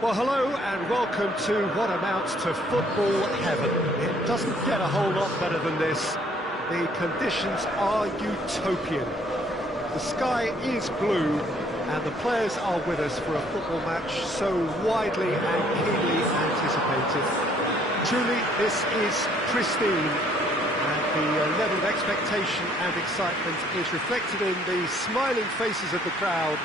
Well, hello and welcome to what amounts to football heaven. It doesn't get a whole lot better than this. The conditions are utopian. The sky is blue and the players are with us for a football match so widely and keenly anticipated. Truly, this is pristine, and the level of expectation and excitement is reflected in the smiling faces of the crowd.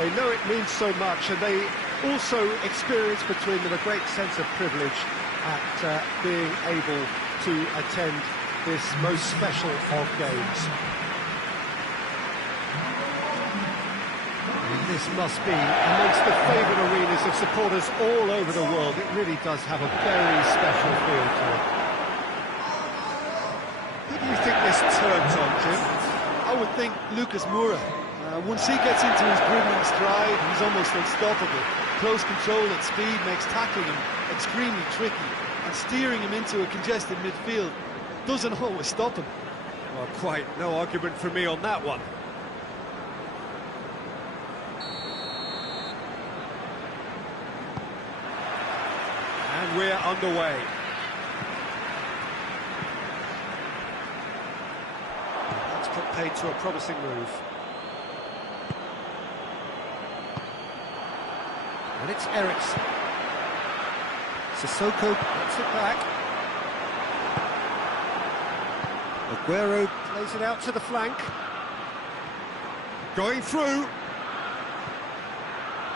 They know it means so much, and they also experience between them a great sense of privilege at being able to attend this most special of games. And this must be amongst the favoured arenas of supporters all over the world. It really does have a very special feel to it. Who do you think this turns on, Jim? I would think Lucas Moura. Once he gets into his dribbling stride, he's almost unstoppable. Close control at speed makes tackling him extremely tricky, and steering him into a congested midfield doesn't always stop him. Well, quite no argument from me on that one. And we're underway. That's put paid to a promising move. And it's Ericsson. Sissoko gets it back. Aguero plays it out to the flank. Going through.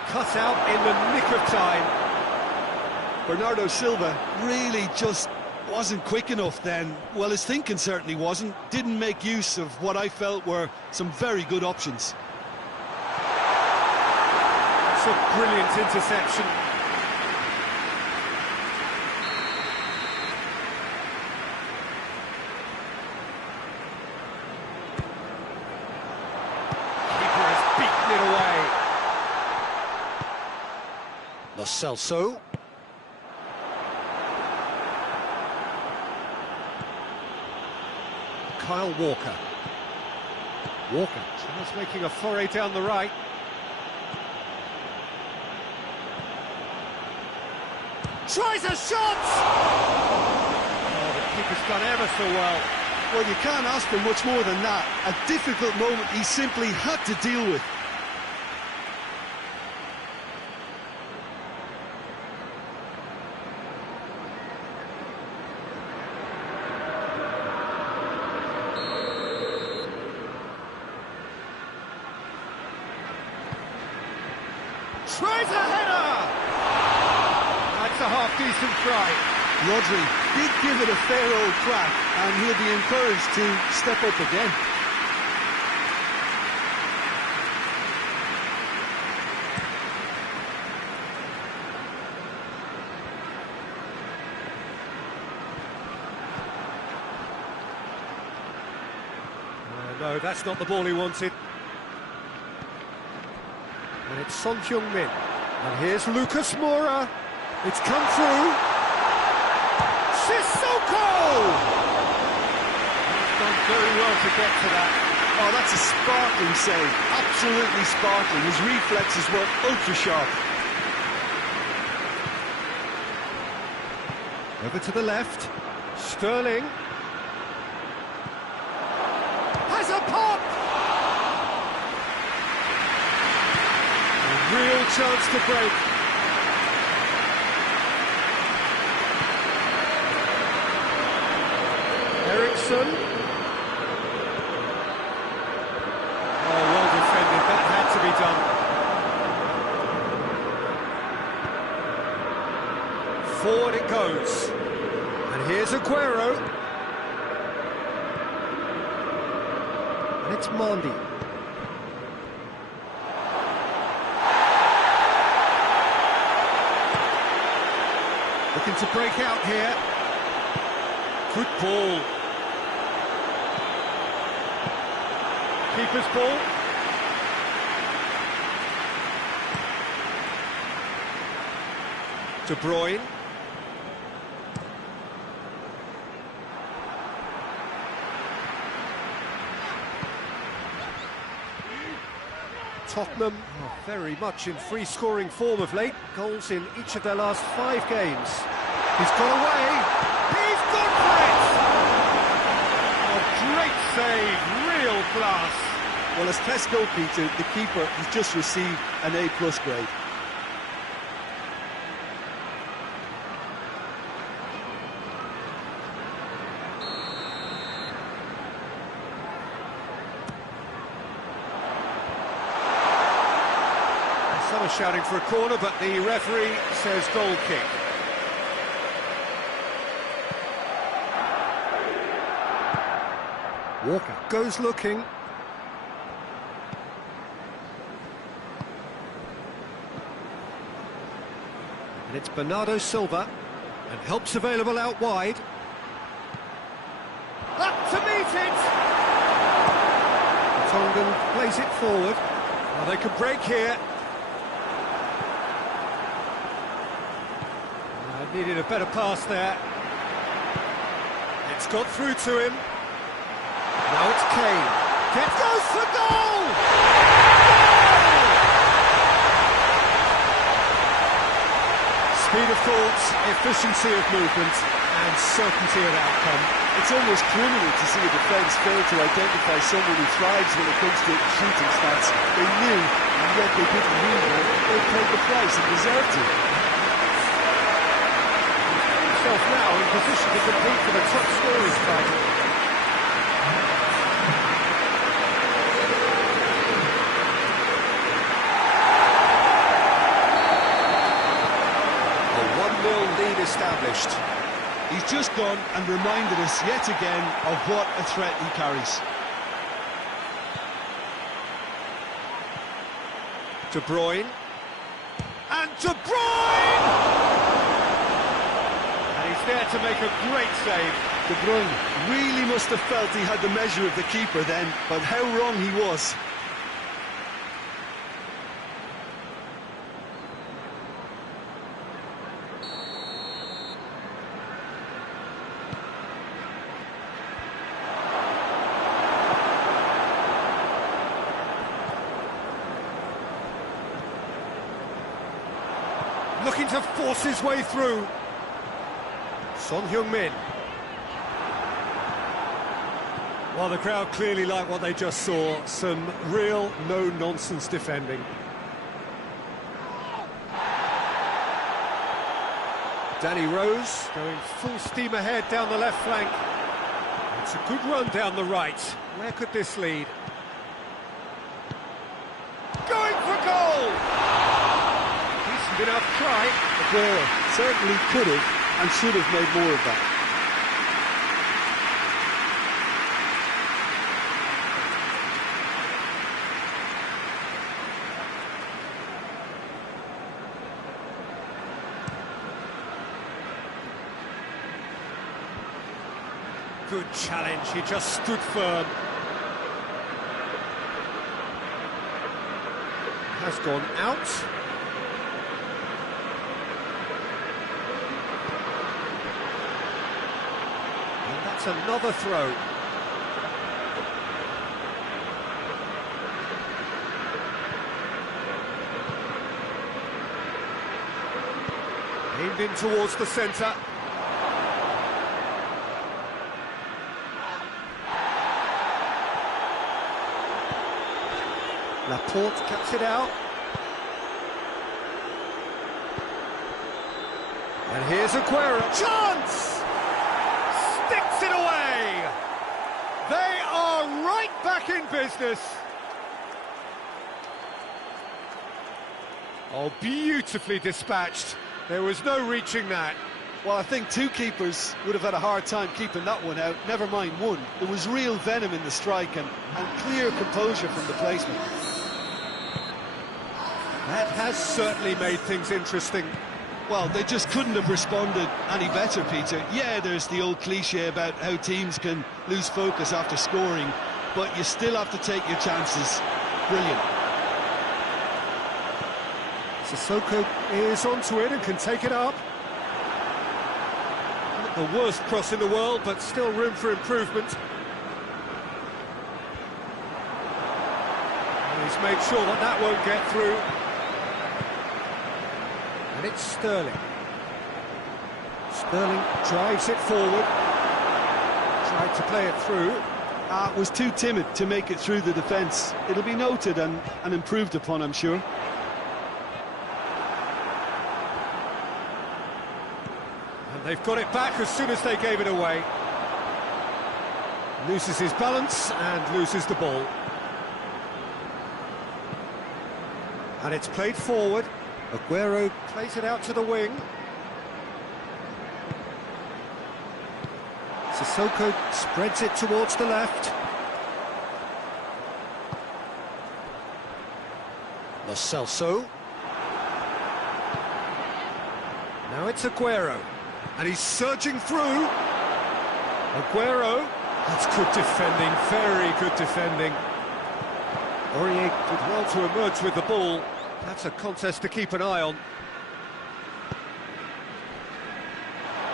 Cut out in the nick of time. Bernardo Silva really just wasn't quick enough then. Well, his thinking certainly wasn't. Didn't make use of what I felt were some very good options. It's a brilliant interception. Keeper has beaten it away. Lo Celso. Kyle Walker. Walker just making a foray down the right. Tries a shot! Oh, the keeper's done ever so well. Well, you can't ask for much more than that. A difficult moment he simply had to deal with. Tries a header! That's a half-decent try. Rodri did give it a fair old crack, and he'll be encouraged to step up again. No, that's not the ball he wanted. And it's Son Heung-min. And here's Lucas Moura. It's come through. Sissoko! He's done very well to get to that. Oh, that's a sparkling save. Absolutely sparkling. His reflexes were ultra-sharp. Over to the left. Sterling. Has a pop! A real chance to break. Ericsson. Oh, well defended. That had to be done. Forward it goes. And here's Aguero. And it's Mandy. Looking to break out here. Good ball. Keeper's ball. De Bruyne. Tottenham are very much in free-scoring form of late. Goals in each of their last 5 games. He's got away. He's gone for it! A great save, real class. Well, as tests go, Peter, the keeper has just received an A+ grade. Some are shouting for a corner, but the referee says goal kick. Walker goes looking. And it's Bernardo Silva, and help's available out wide. Up to meet it! Tongan plays it forward. Well, they could break here. Needed a better pass there. It's got through to him. Now it's Kane. Kane goes for goal! Speed of thought, efficiency of movement, and certainty of outcome. It's almost criminal to see a defence fail to identify someone who thrives when it comes to shooting stats. They knew, and yet they didn't use them. They paid the price and deserved to. Now in position to compete for the top scorers title. A 1-0 lead established. He's just gone and reminded us yet again of what a threat he carries. De Bruyne. And De Bruyne! There to make a great save. De Bruyne really must have felt he had the measure of the keeper then, but how wrong he was. Looking to force his way through. Son Heung-min. Well, the crowd clearly like what they just saw. Some real no-nonsense defending. Danny Rose going full steam ahead down the left flank. It's a good run down the right. Where could this lead? Going for goal! Decent enough try. Aguero certainly could have and should have made more of that. Good challenge, he just stood firm. Has gone out. Another throw. Aimed in towards the centre. Laporte cuts it out. And here's Aguero. Chance! Sticks it away! They are right back in business. Oh, beautifully dispatched. There was no reaching that. Well, I think two keepers would have had a hard time keeping that one out, never mind one. There was real venom in the strike and clear composure from the placement. That has certainly made things interesting. Well, they just couldn't have responded any better, Peter. Yeah, there's the old cliche about how teams can lose focus after scoring, but you still have to take your chances. Brilliant. Sissoko is onto it and can take it up. Not the worst cross in the world, but still room for improvement. He's made sure that that won't get through. And it's Sterling. Sterling drives it forward. Tried to play it through. Was too timid to make it through the defence. It'll be noted and improved upon, I'm sure. And they've got it back as soon as they gave it away. Loses his balance and loses the ball. And it's played forward. Aguero plays it out to the wing. Sissoko spreads it towards the left. Lo Celso. Now it's Aguero. And he's surging through. Aguero. That's good defending, very good defending. Aurier did well to emerge with the ball. That's a contest to keep an eye on.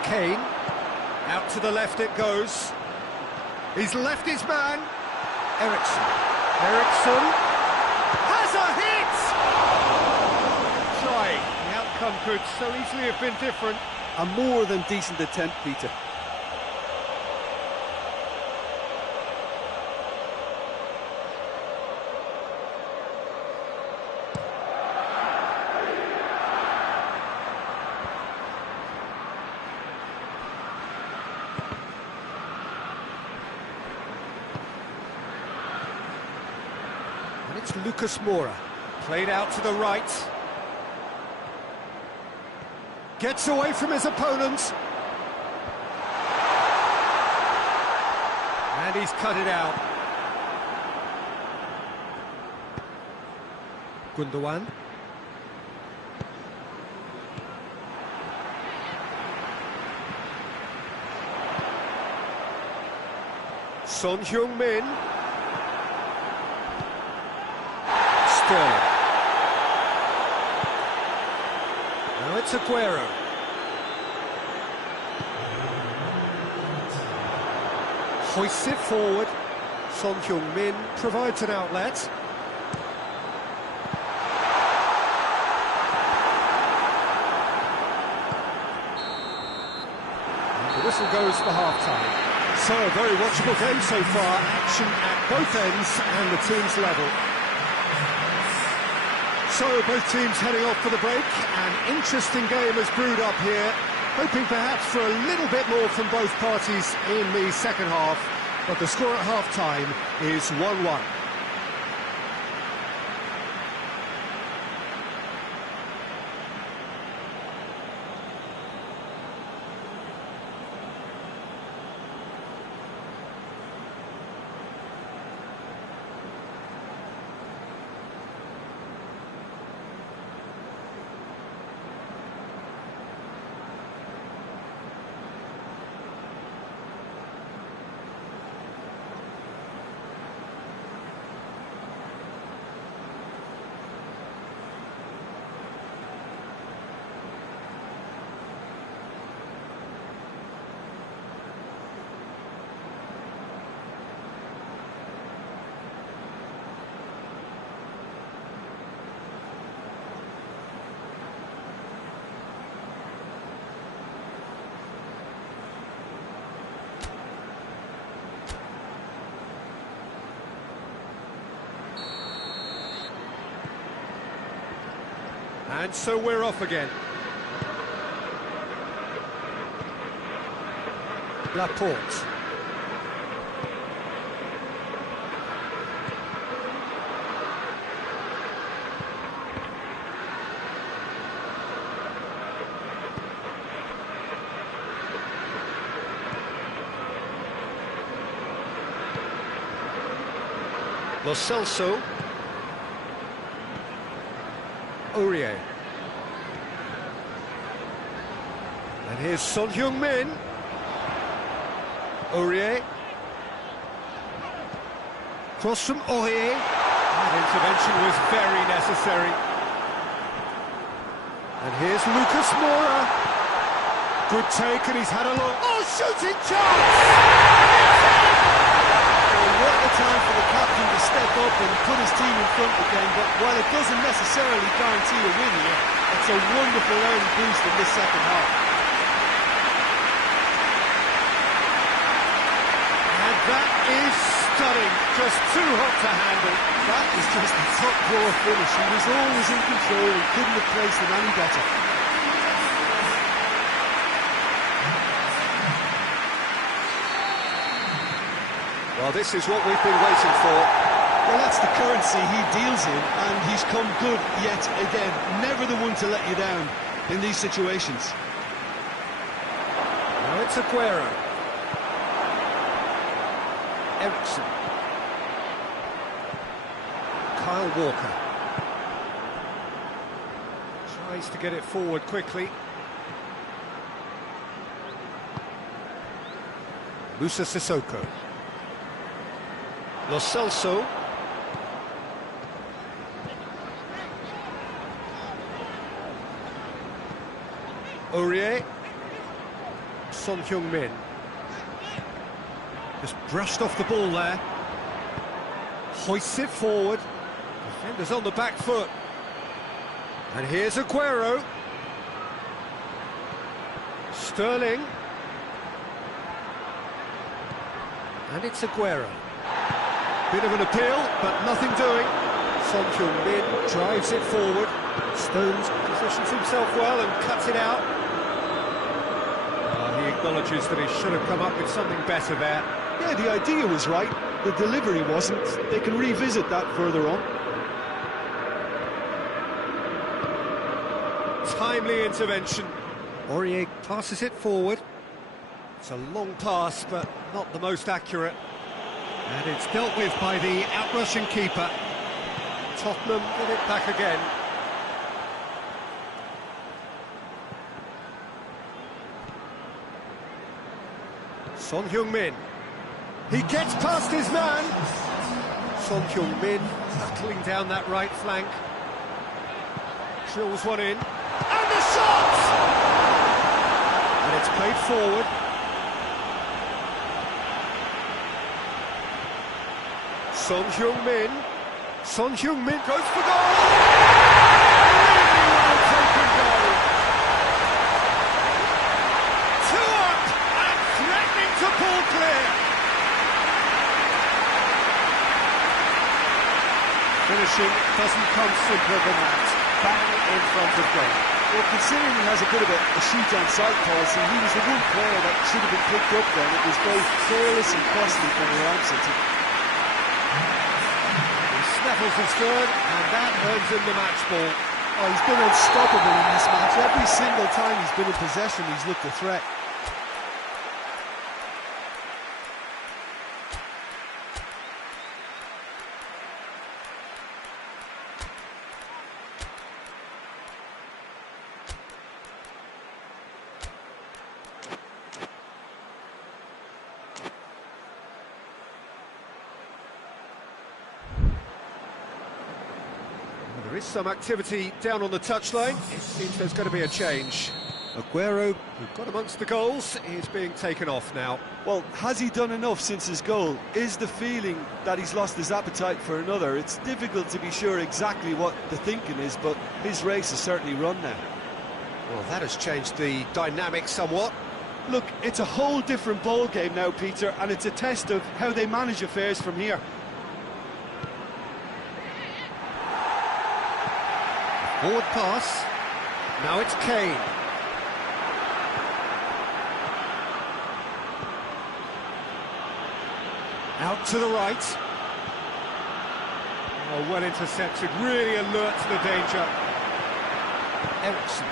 Kane. Out to the left it goes. He's left his man. Ericsson. Ericsson has a hit! Try. The outcome could so easily have been different. A more than decent attempt, Peter. And it's Lucas Moura, played out to the right. Gets away from his opponent. And he's cut it out. Gundogan. Son Heung-min. Sterling. Now it's Aguero. Hoists it forward. Son Heung-min provides an outlet. And the whistle goes for half-time. So, a very watchable game so far. Action at both ends and the team's level. So, both teams heading off for the break. An interesting game has brewed up here. Hoping perhaps for a little bit more from both parties in the second half. But the score at half-time is 1-1. And so we're off again. Laporte. Lo Celso. Aurier. And here's Son Heung-min. Aurier. Cross from Aurier. That intervention was very necessary. And here's Lucas Moura. Good take, and he's had a look. Oh, shooting chance! What a time for the captain to step step up and put his team in front again, but while it doesn't necessarily guarantee a win here, it's a wonderful early boost in this second half. And that is stunning, just too hot to handle. That is just a top draw finish. He was always in control and couldn't have placed it any better. Well, this is what we've been waiting for. Well, that's the currency he deals in, and he's come good yet again. Never the one to let you down in these situations. Now it's Aguero. Ericsson. Kyle Walker. Tries to get it forward quickly. Musa Sissoko. Lo Celso. Aurier. Son Heung-min. Just brushed off the ball there. Hoists it forward. Defenders on the back foot. And here's Aguero. Sterling. And it's Aguero. Bit of an appeal, but nothing doing. Son Heung-min drives it forward. Stones positions himself well and cuts it out. He acknowledges that he should have come up with something better there. Yeah, the idea was right. The delivery wasn't. They can revisit that further on. Timely intervention. Aurier passes it forward. It's a long pass, but not the most accurate. And it's dealt with by the out-rushing keeper. Tottenham get it back again. Son Heung-min. He gets past his man. Son Heung-min battling down that right flank. Drills one in. And the shot! And it's played forward. Son Heung-min. Son Heung-min goes for goal! Really well taken goal. 2 up and threatening to pull clear. Finishing doesn't come simpler than that. Bang in front of goal. Well, considering he has a bit of a shoot-on-sight policy, he was the one player that should have been picked up then. It was both careless and costly from the absence. He snaffles his third, and that earns him the match ball. Oh, he's been unstoppable in this match. Every single time he's been in possession, he's looked a threat. There is some activity down on the touchline. It seems there's going to be a change. Aguero, who got amongst the goals, is being taken off now. Well, has he done enough since his goal? Is the feeling that he's lost his appetite for another? It's difficult to be sure exactly what the thinking is, but his race is certainly run now. Well, that has changed the dynamic somewhat. Look, it's a whole different ball game now, Peter, and it's a test of how they manage affairs from here. Forward pass. Now it's Kane. Out to the right. Oh, well intercepted, really alert to the danger. Ericsson.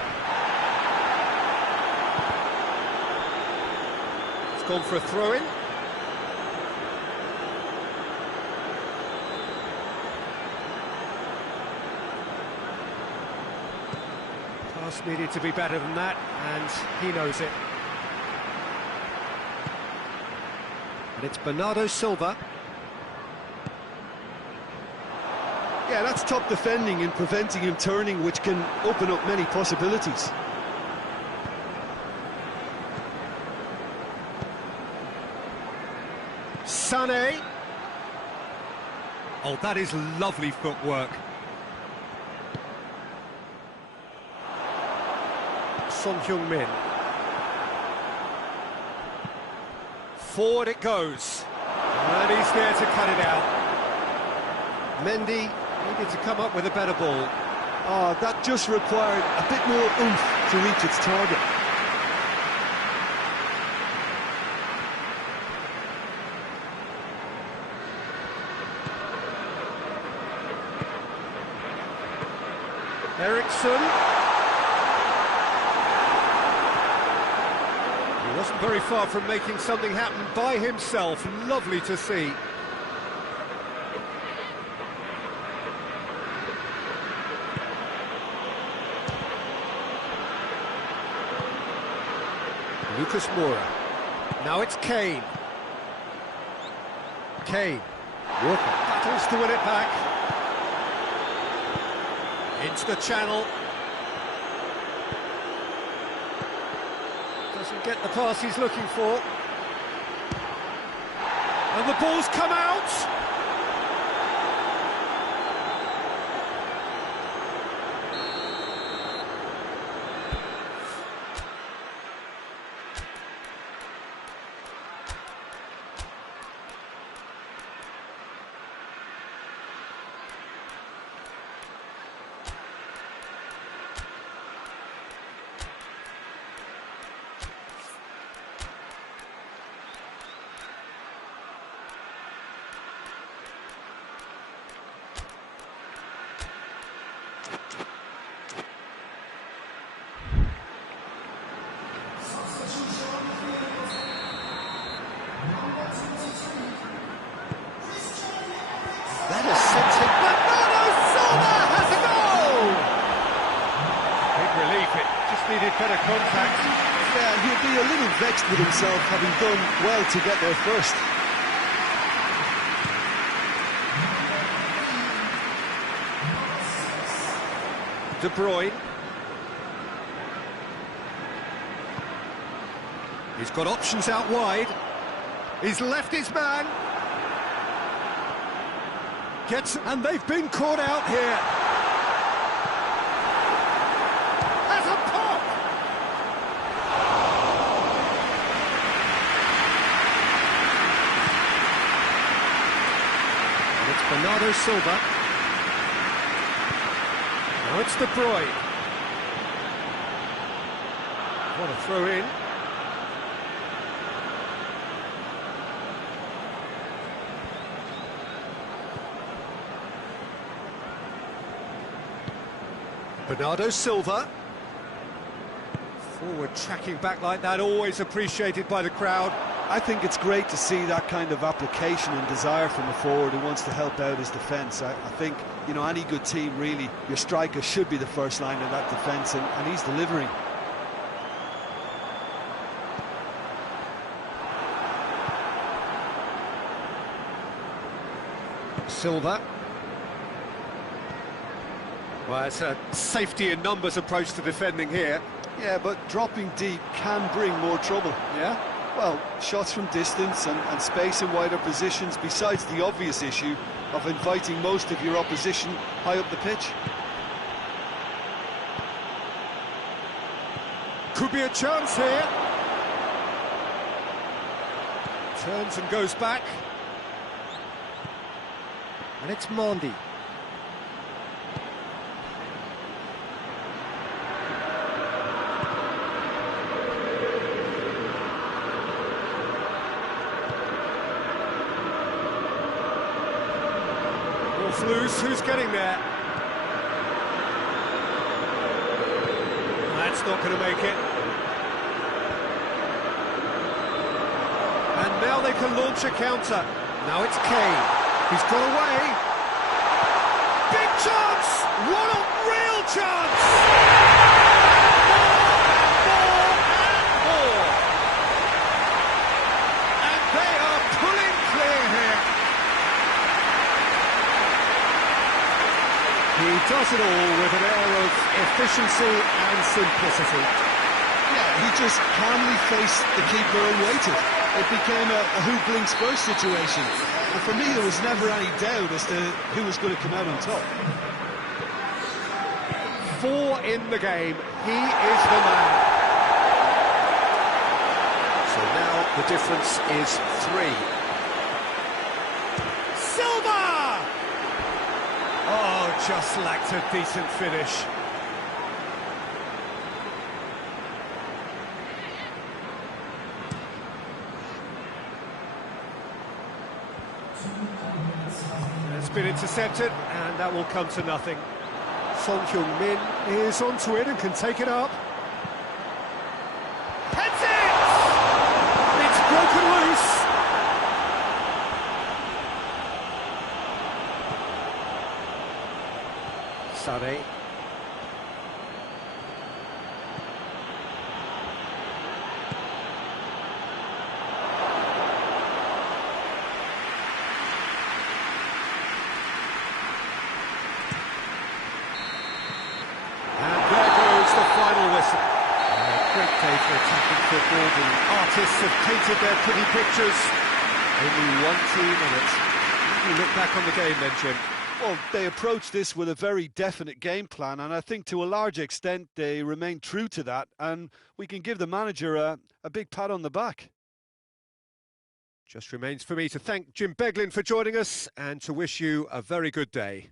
It's gone for a throw-in. Pass needed to be better than that, and he knows it. And it's Bernardo Silva. Yeah, that's top defending and preventing him turning, which can open up many possibilities. Sané. Oh, that is lovely footwork. Son Heung-min. Forward it goes. And he's there to cut it out. Mendy needed to come up with a better ball. Oh, that just required a bit more oomph to reach its target. Eriksson. He wasn't very far from making something happen by himself. Lovely to see. Lucas Moura. Now it's Kane. Kane. Walker battles to win it back. Into the channel. Doesn't get the pass he's looking for. And the ball's come out. That is sent him. Bernardo Silva has a goal! Big relief, it just needed better contact. Yeah, he'll be a little vexed with himself, having done well to get there first. De Bruyne. He's got options out wide. He's left his man. And they've been caught out here. Has a pop! And it's Bernardo Silva. Now it's De Bruyne. What a throw in. Bernardo Silva. Forward tracking back like that, always appreciated by the crowd. I think it's great to see that kind of application and desire from a forward who wants to help out his defence. I think, you know, any good team, really, your striker should be the first line of that defence, and he's delivering. Silva. Well, it's a safety in numbers approach to defending here. Yeah, but dropping deep can bring more trouble. Yeah? Well, shots from distance and space in wider positions, besides the obvious issue of inviting most of your opposition high up the pitch. Could be a chance here. Turns and goes back. And it's Mendy. Loose, who's getting there? That's not going to make it. And now they can launch a counter. Now it's Kane. He's got away. Big chance! What a real chance! More. And they are pulling clear here. He does it all with an air of efficiency and simplicity. Yeah, he just calmly faced the keeper and waited. It became a who blinks first situation. And for me, there was never any doubt as to who was going to come out on top. 4 in the game. He is the man. So now the difference is 3. Silva! Oh, just lacked a decent finish. It's been intercepted, and that will come to nothing. Son Heung-min is onto it and can take it up. Heads it! It's broken loose. Sané. Final whistle. Great day for attacking football. The artists have painted their pretty pictures. Only 1 team in it. You look back on the game then, Jim. Well, they approached this with a very definite game plan, and I think to a large extent they remain true to that, and we can give the manager a big pat on the back. Just remains for me to thank Jim Beglin for joining us and to wish you a very good day.